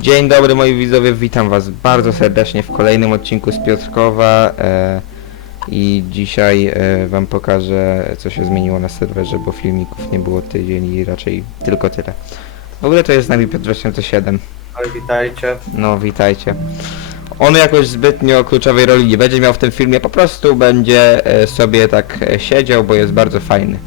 Dzień dobry moi widzowie, witam was bardzo serdecznie w kolejnym odcinku z Piotrkowa e, i dzisiaj e, wam pokażę co się zmieniło na serwerze, bo filmików nie było tydzień i raczej tylko tyle. W ogóle to jest z nami Piotr 2007, Oj, witajcie. no witajcie. On jakoś zbytnio kluczowej roli nie będzie miał w tym filmie, po prostu będzie e, sobie tak e, siedział, bo jest bardzo fajny.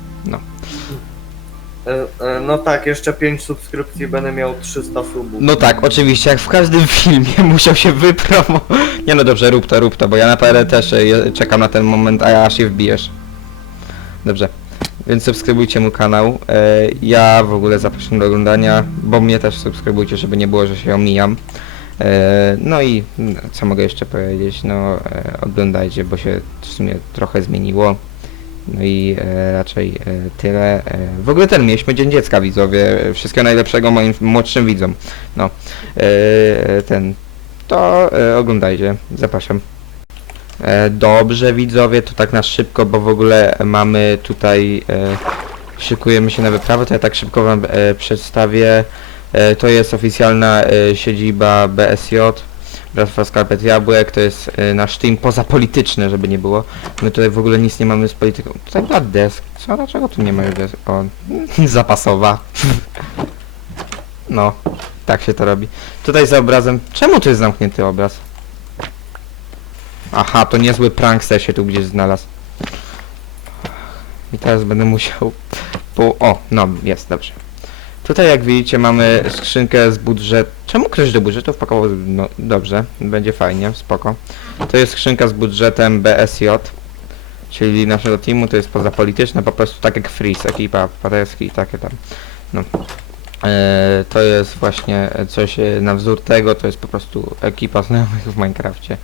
E, e, No tak, jeszcze 5 subskrypcji będę miał 300 subów. No tak, oczywiście, jak w każdym filmie musiał się wypromo... Nie no dobrze, rób to, rób to, bo ja naprawdę też e, czekam na ten moment, a aż się wbijesz. Dobrze, więc subskrybujcie mój kanał. Ja w ogóle zapraszam do oglądania, bo mnie też subskrybujcie, żeby nie było, że się omijam. No i co mogę jeszcze powiedzieć, no oglądajcie, bo się w sumie trochę zmieniło. No i e, raczej e, tyle. E, w ogóle ten mieliśmy Dzień Dziecka widzowie. Wszystkiego najlepszego moim młodszym widzom. No. E, ten. To e, oglądajcie. Zapraszam. E, dobrze widzowie, to tak na szybko, bo w ogóle mamy tutaj e, szykujemy się na wyprawę, to ja tak szybko wam e, przedstawię. E, to jest oficjalna e, siedziba BSJ. Bractwa Skarpet Jabłek, to jest e, nasz team pozapolityczny, żeby nie było. My tutaj w ogóle nic nie mamy z polityką. Tutaj była desk. Co? Dlaczego tu nie ma już desk? O, zapasowa. No, tak się to robi. Tutaj za obrazem. Czemu tu jest zamknięty obraz? Aha, to niezły prankster się tu gdzieś znalazł. I teraz będę musiał... Po... O, no, jest, dobrze. Tutaj jak widzicie mamy skrzynkę z budżet... Czemu ktoś do budżetu wpakował? No, dobrze, będzie fajnie, spoko. To jest skrzynka z budżetem BSJ, czyli naszego teamu, to jest pozapolityczne, po prostu tak jak Freeze, ekipa Paderski i takie tam. No. E, to jest właśnie coś e, na wzór tego, to jest po prostu ekipa znajomych w Minecrafcie.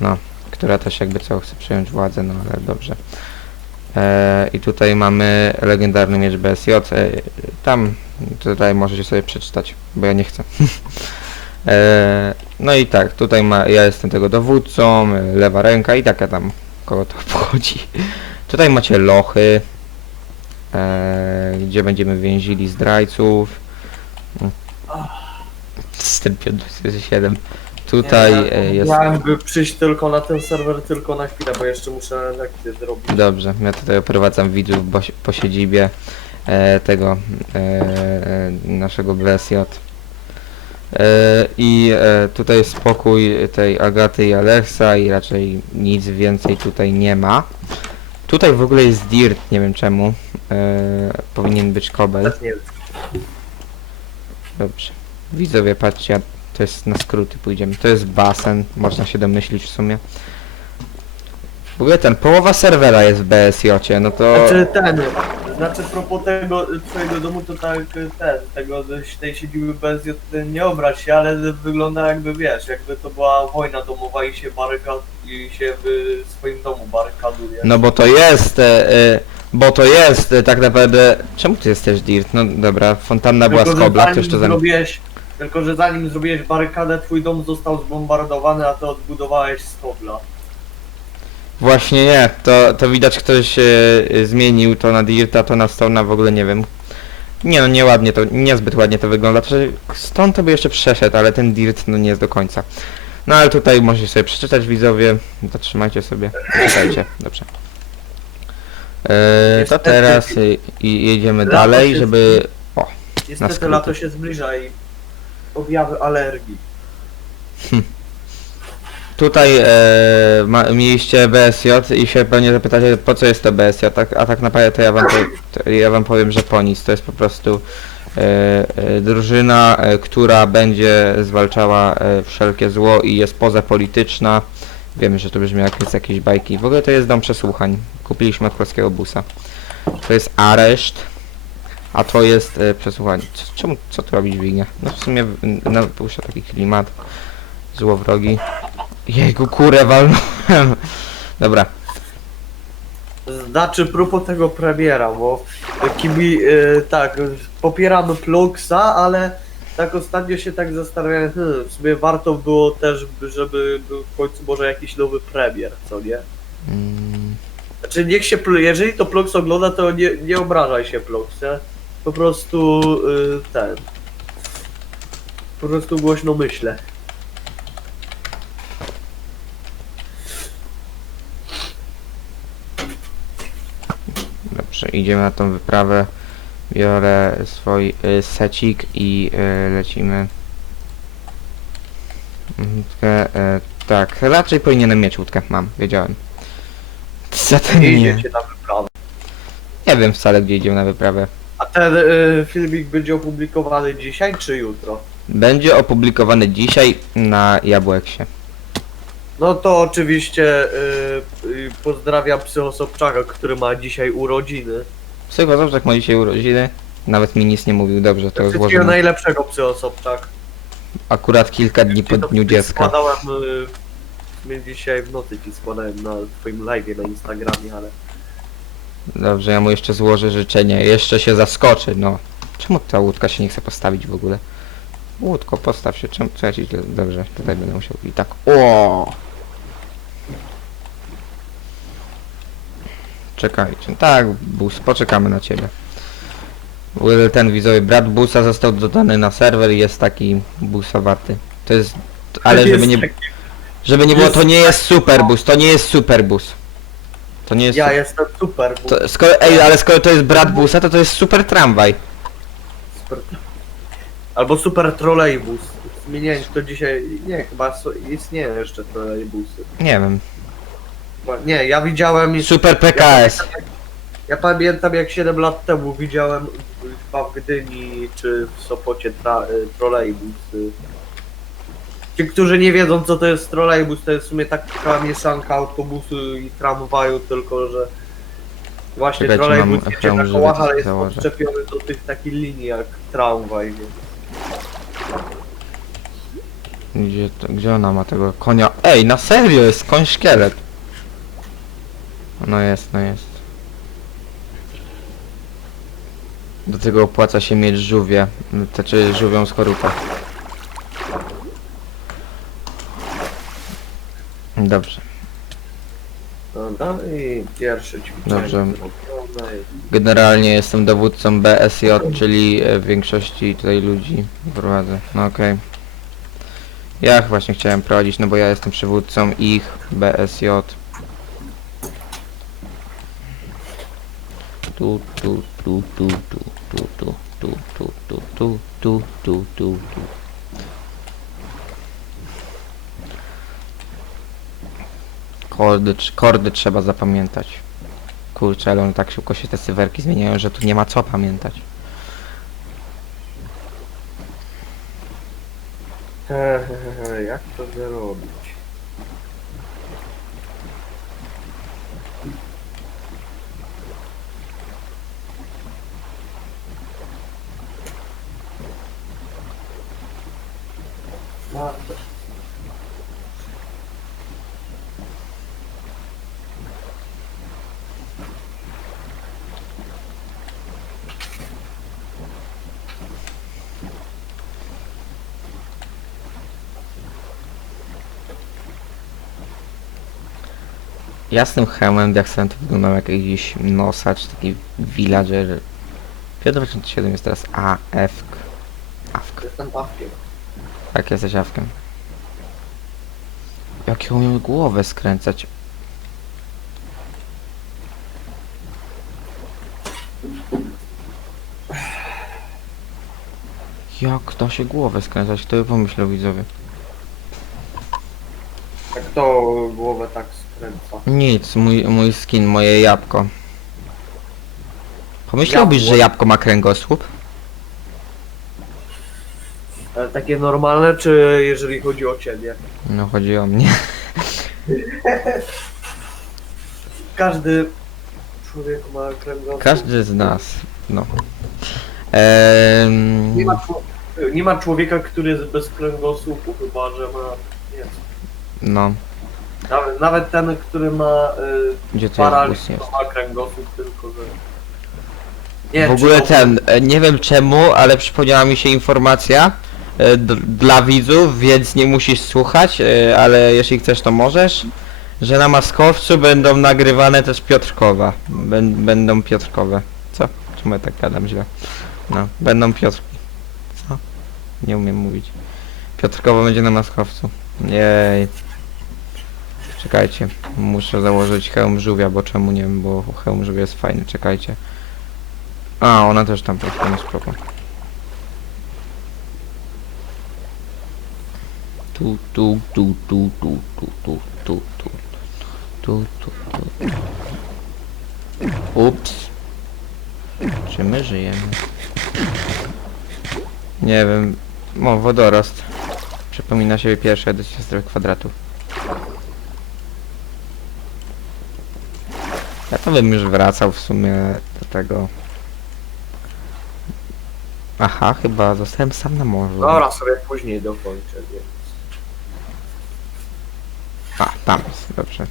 No, która też jakby co chce przejąć władzę, no ale dobrze. E, I tutaj mamy legendarny miecz BSJ. Tam tutaj możecie sobie przeczytać, bo ja nie chcę. e, no i tak, tutaj ma, ja jestem tego dowódcą, e, lewa ręka i taka tam kogo to obchodzi. Tutaj macie lochy, e, gdzie będziemy więzili zdrajców. Stępio 27. Tutaj e, jest... Miałem by przyjść tylko na ten serwer, tylko na chwilę, bo jeszcze muszę lekcje zrobić. Dobrze, ja tutaj oprowadzam widzów po siedzibie e, tego e, e, naszego BSJ. E, I e, tutaj spokój tej Agaty i Alexa i raczej nic więcej tutaj nie ma. Tutaj w ogóle jest dirt, nie wiem czemu. E, powinien być kobel. Dobrze. Widzowie, patrzcie, to jest na skróty pójdziemy. To jest basen, można się domyślić w sumie. W ogóle ten, połowa serwera jest w BSJ, no to... Znaczy ten, znaczy propos tego twojego domu to tak ten, tego tej siedziby bez nie obrać się, ale wygląda jakby wiesz, jakby to była wojna domowa i się barykad i się w swoim domu barykaduje. No bo to jest, e, e, bo to jest e, tak naprawdę... Czemu tu jest też dirt? No dobra, fontanna była z kobla, ktoś to zam... zrobiłeś, Tylko, że zanim zrobiłeś barykadę, twój dom został zbombardowany, a ty odbudowałeś z kobla. Właśnie nie, to, to widać ktoś e, zmienił to na dirta, to na stona w ogóle nie wiem. Nie no, nieładnie to, niezbyt ładnie to wygląda, że stąd to by jeszcze przeszedł, ale ten dirt no nie jest do końca. No ale tutaj możecie sobie przeczytać widzowie, zatrzymajcie sobie, czytajcie, dobrze. E, to teraz e, i jedziemy Lato dalej, się żeby... O, Niestety skróty. lato się zbliża i objawy alergii. Tutaj e, mieliście BSJ i się pewnie zapytacie po co jest to BSJ, tak, a tak naprawdę to ja wam, to ja wam powiem, że po nic. To jest po prostu e, e, drużyna, e, która będzie zwalczała e, wszelkie zło i jest pozapolityczna. Wiemy, że to brzmi jak jest jakieś bajki. W ogóle to jest dom przesłuchań. Kupiliśmy od polskiego busa. To jest areszt, a to jest e, przesłuchanie. Czemu, co tu robi dźwignia? No w sumie n- napuszcza taki klimat. Złowrogi. Jejku, kurę walnąłem. Dobra. Znaczy propos tego premiera, bo kibi, e, tak, popieramy Pluxa, ale tak ostatnio się tak zastanawiałem, hmm, w sumie warto było też, by- żeby był w końcu może jakiś nowy premier, co nie? Mm, Znaczy niech się, Pl- jeżeli to Plux ogląda, to nie, nie obrażaj się Plux, nie? Po prostu y, ten. Po prostu głośno myślę. Dobrze, idziemy na tą wyprawę. Biorę swój y, secik i y, lecimy. Łódkę, y, tak, raczej powinienem mieć łódkę. Mam, wiedziałem. Zatem Nie nie. idziecie na wyprawę. Nie wiem wcale gdzie idziemy na wyprawę. A ten y, filmik będzie opublikowany dzisiaj czy jutro? Będzie opublikowany dzisiaj na Jabłeksie. No to oczywiście y, y, pozdrawiam psychosobczaka, który ma dzisiaj urodziny. Psychozobrek ma dzisiaj urodziny. Nawet mi nic nie mówił, dobrze, to Wszystkiego najlepszego psychosobczak. Akurat kilka dni po dniu dziecka. Składałem y, mnie dzisiaj w nocy ci składałem na twoim live na Instagramie, ale Dobrze, ja mu jeszcze złożę życzenie. Jeszcze się zaskoczy, no. Czemu ta łódka się nie chce postawić w ogóle? Łódko, postaw się. Czemu? Co ja ci. Dobrze, tutaj będę musiał i tak. O! Czekajcie. Tak, bus, poczekamy na ciebie. Ten widzowie, brat busa został dodany na serwer i jest taki busowaty. To jest... Ale żeby Jest nie, taki- żeby nie było, to nie jest superbus, to nie jest superbus. To nie jest... Ja jestem super, bo to, skoro, ej, ale skoro to jest brat busa, to to jest super tramwaj. super. Albo super trolejbus. Zmieniałem to dzisiaj. Nie, chyba so, istnieją jeszcze trolejbusy. Nie wiem. Nie, ja widziałem. Super PKS. Ja pamiętam jak 7 lat temu widziałem chyba w Gdyni czy w Sopocie tra, trolejbus. Ci, którzy nie wiedzą co to jest trolejbus, to jest w sumie taka mieszanka autobusu i tramwaju, tylko że właśnie Czekajcie, trolejbus mam jedzie na kołach, ale jest założę. podczepiony do tych takich linii jak tramwaj. Więc. Gdzie, to, gdzie ona ma tego konia? Ej, na serio jest koń szkielet. No jest, no jest. Do tego opłaca się mieć żółwie, to czy żółwią skorupę. Dobrze. Dobra, i pierwsze ćwiczenie Dobrze. zrobione. Generalnie jestem dowódcą BSJ, czyli e, większości tutaj ludzi prowadzę. No okej. Ja właśnie chciałem prowadzić, no bo ja jestem przywódcą ich BSJ. Tu, tu, tu, tu, tu, tu, tu, tu, tu, tu, tu, tu, tu, tu, tu. Kordy, kordy trzeba zapamiętać. Kurczę, ale one tak szybko się te cyferki zmieniają, że tu nie ma co pamiętać. Hehehe, jak to zrobić? Jasnym hełmem to wyglądał jak jakiś nosacz, taki villager. Piotr 2007 jest teraz AFK. AFK. Jestem pawkiem. Tak, jesteś awkiem. Jak ja umiem głowę skręcać. Jak da się głowę skręcać? Kto by pomyślał widzowie? Jak to głowę tak Nic, mój, mój skin, moje jabłko. Pomyślałbyś, Jabłko. że jabłko ma kręgosłup? Ale takie normalne, czy jeżeli chodzi o ciebie? No chodzi o mnie. Każdy człowiek ma kręgosłup. Każdy z nas, no. Ehm, Nie ma, czło- nie ma człowieka, który jest bez kręgosłupu, chyba że ma. Nie no, Nawet, nawet ten, który ma y, gdzie to jest paraliż, jest? to ma kręgosłup, tylko że. Nie W ogóle czy ten, e, nie wiem czemu, ale przypomniała mi się informacja e, d- dla widzów, więc nie musisz słuchać, e, ale jeśli chcesz to możesz, że na Maskowcu będą nagrywane też Piotrkowa. Bę- będą Piotrkowe. Co? Czemu ja tak gadam źle? No, będą Piotrki. Co? Nie umiem mówić. Piotrkowo będzie na maskowcu. Jej. Czekajcie, muszę założyć hełm żółwia, bo czemu nie, bo hełm żółwia jest fajny, czekajcie. A, ona też tam jest no spoko. Tu, tu, tu, tu, tu, tu, tu, tu, tu, tu, tu, tu. Ups. Czy my żyjemy? Nie wiem. O, wodorost. Przypomina się pierwsze edycja strefy kwadratów. Ja to bym już wracał w sumie do tego. Aha, chyba zostałem sam na morzu. Dobra, sobie później dokończę, więc... A, tam jest, dobrze.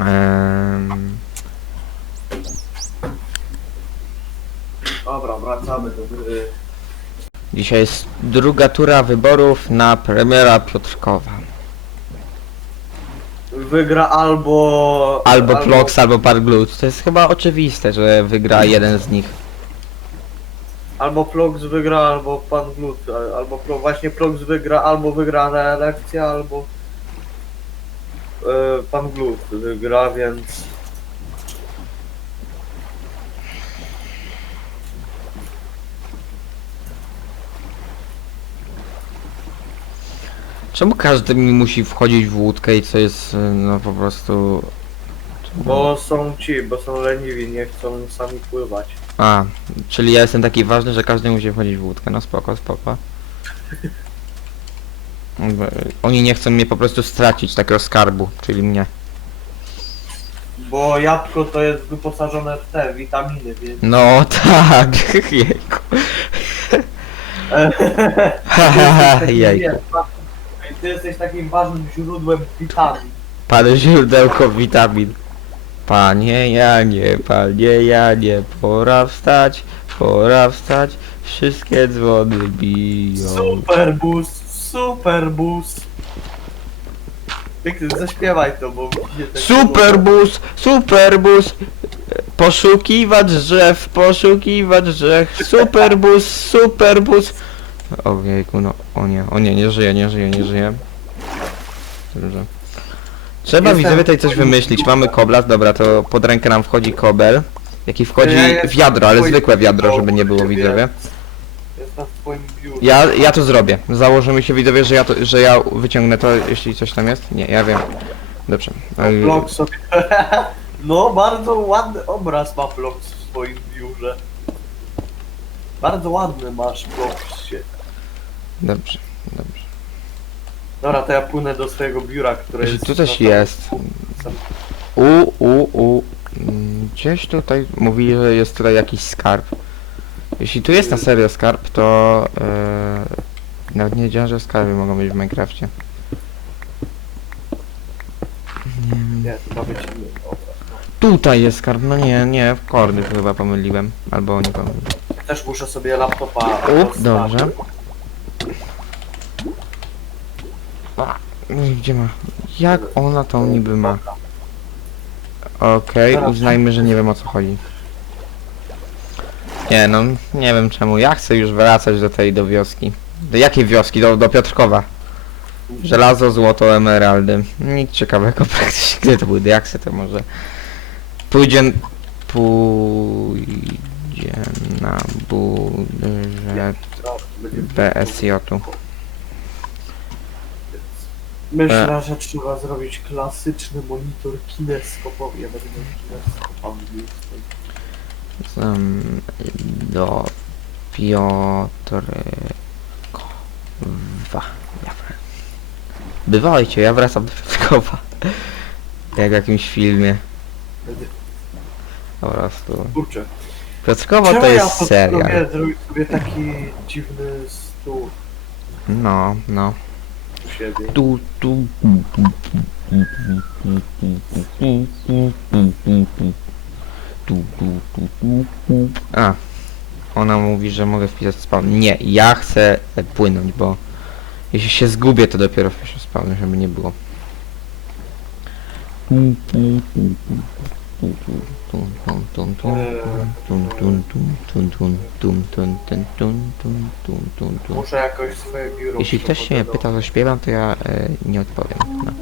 Ehm, Dobra, wracamy do gry. dzisiaj jest druga tura wyborów na premiera Piotrkowa. Wygra albo... Albo Plox, albo Parglut. To jest chyba oczywiste, że wygra jeden z nich. Albo Plox wygra, albo Pan Glut. al- Albo właśnie Plox wygra, albo wygra reelekcja, albo... e, Pan Glut wygra, więc... Czemu każdy mi musi wchodzić w łódkę i co jest, y, no po prostu... Bo są ci, bo są leniwi, nie chcą sami pływać. A, czyli ja jestem taki ważny, że każdy musi wchodzić w łódkę. No spoko, spoko. Oni nie chcą mnie po prostu stracić takiego skarbu, czyli mnie. Bo jabłko to jest wyposażone w te witaminy, więc... No tak, jejku. Jejku. Ty jesteś takim ważnym źródłem witamin. Pan źródełko witamin. Panie Janie, panie Janie, pora wstać, pora wstać, wszystkie dzwony biją. Super bus, super bus. Ty zaśpiewaj to, bo mi się tak Superbus, superbus, poszukiwać drzew, poszukiwać drzew, superbus, superbus. O jejku, no, o nie, o nie, nie żyje, nie żyje, nie żyje. Dobrze. Trzeba Jestem widzowie tutaj coś wymyślić, mamy kobla, dobra, to pod rękę nam wchodzi kobel, jaki wchodzi Ja jestem wiadro, ale twoim zwykłe wiadro, żeby nie było ciebie. widzowie. Jestem w twoim biurze. Ja, ja to zrobię. Założymy się widzowie, że ja to, że ja wyciągnę to, jeśli coś tam jest. Nie, ja wiem. Dobrze. Sobie. No, bardzo ładny obraz ma vlog w swoim biurze. Bardzo ładny masz vlog się. Dobrze, dobrze. Dobra, to ja płynę do swojego biura, które Że jest... tu coś na- jest. U, u, u. Mm, Gdzieś tutaj mówi, że jest tutaj jakiś skarb. Jeśli tu jest na serio skarb, to yy, nawet nie wiedziałem, że skarby mogą być w Minecrafcie. Nie. To ma być inny. Tutaj jest skarb, no nie, nie, w kordy chyba pomyliłem. Albo nie pomyliłem. Też muszę sobie laptopa... Up, postawić. dobrze. Nie, Gdzie ma? Jak ona to niby ma? Okej, uznajmy, że nie wiem o co chodzi. Nie no, nie wiem czemu. Ja chcę już wracać do tej, do wioski. Do jakiej wioski? Do, do Piotrkowa. Żelazo, złoto, emeraldy. Nic ciekawego praktycznie. Gdzie to były diaksy, to może... Pójdzie... Pójdzie na budżet BSJ-u. Myślę, E. że trzeba zrobić klasyczny monitor kineskopowy. Ja będę miał kineskopami. Zam do Piotrkowa. Bywajcie, ja wracam do Piotrkowa. Jak w jakimś filmie. Po prostu. Kurczę. Piotrkowo Czemu to ja jest serial. zrobić sobie taki dziwny stół No, no. u siebie? Tu, tu. Tu, tu, tu, tu, tu. A. Ona mówi, że mogę wpisać spawn. Nie, ja chcę płynąć, bo jeśli się zgubię, to dopiero wpiszę spawn, żeby nie było. Muszę jakoś swoje biuro Jeśli ktoś się pyta, co śpiewam, to ja e, nie odpowiem. No.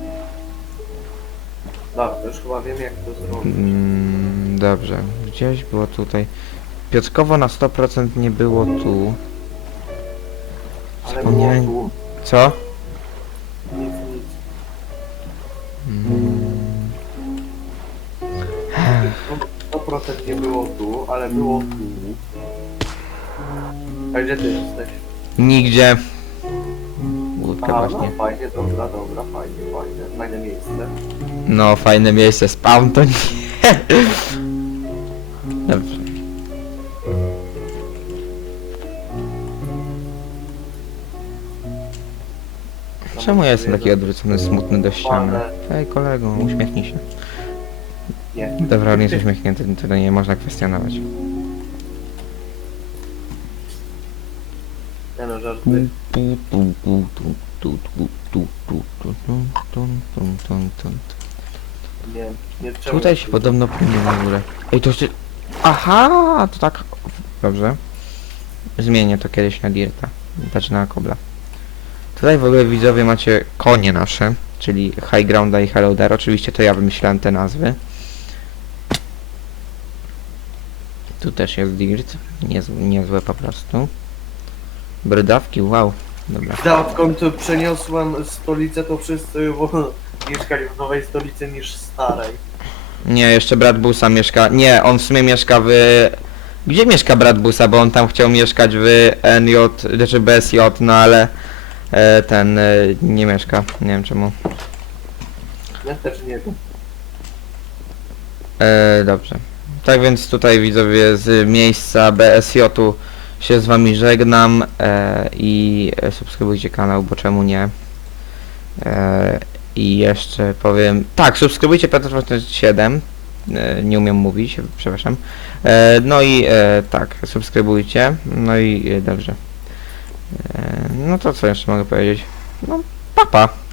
Dobra, to już chyba wiem jak to zrobić. Mm, dobrze, gdzieś było tutaj. Piotrkowo na 100% nie było tu. Ale Wspomniałem- było Co? Ale było. A gdzie ty jesteś? nigdzie. Łódka właśnie. no fajnie, dobra, dobra, fajnie, fajnie. Fajne miejsce. No, fajne miejsce. Spawn to nie. Dobrze. Czemu ja jestem taki odwrócony, smutny do ściany? Ej kolego, uśmiechnij się. Dobra, on jest uśmiechnięty, to nie można kwestionować. Nie no, żarty. Nie, nie czemu Tutaj się podobno płynie na górę. Ej, to się... Aha, to tak... Dobrze. Zmienię to kiedyś na Dirta. Znaczy na Kobla. Tutaj w ogóle widzowie macie konie nasze, czyli High Grounda i Hello There. Oczywiście to ja wymyślałem te nazwy. Tu też jest Dirt. Niezłe, niezłe po prostu. Brodawki, wow. Dobra. Da, odkąd przeniosłem stolicę, to wszyscy wo- mieszkali w nowej stolicy niż starej. Nie, jeszcze brat Busa mieszka. Nie, on w sumie mieszka w. Gdzie mieszka brat Busa? Bo on tam chciał mieszkać w NJ, znaczy BSJ, no ale e, ten e, nie mieszka. Nie wiem czemu. Ja też nie wiem. E, dobrze. Tak więc tutaj widzowie z miejsca BSJ-u się z wami żegnam e, i subskrybujcie kanał, bo czemu nie. E, I jeszcze powiem. Tak, subskrybujcie Piotr 7. E, nie umiem mówić, przepraszam. E, no i e, tak, subskrybujcie. No i e, dobrze. E, no to co jeszcze mogę powiedzieć? No, papa. Pa.